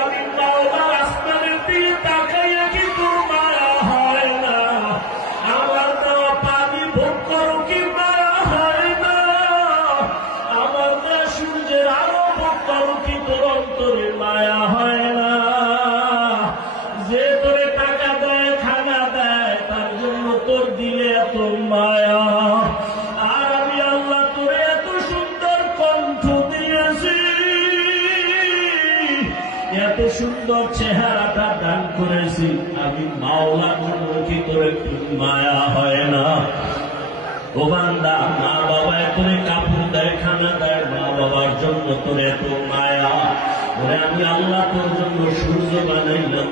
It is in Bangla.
আমি মাওলার আসমানের দিকে তাকাইয়া কি তোর মায়া হয় না? আমার দেওয়া পানি ভোগ করো কি মায়া হয় না? আমার দেওয়া সূর্যের আলো ভোগ করো কি তোর অন্তরে মায়া হয় না? যে তোরে টাকা দেয়, খানা দেয়, তার জন্য তোর দিলে এত মায়া। আর আমি আল্লাহ তোরে এত সুন্দর কণ্ঠ দিয়েছি, এত সুন্দর চেহারাটা দান করেছি, আমি মাওলার জন্য কি তোর একটু মায়া হয় না? ও বান্দা, মা বাবা তোরে কাপড় দেয়, খানা দেয়, মা বাবার জন্য তোর এত মায়া। ওরে আমি আল্লাহ তোর জন্য সূর্য বানাইলাম,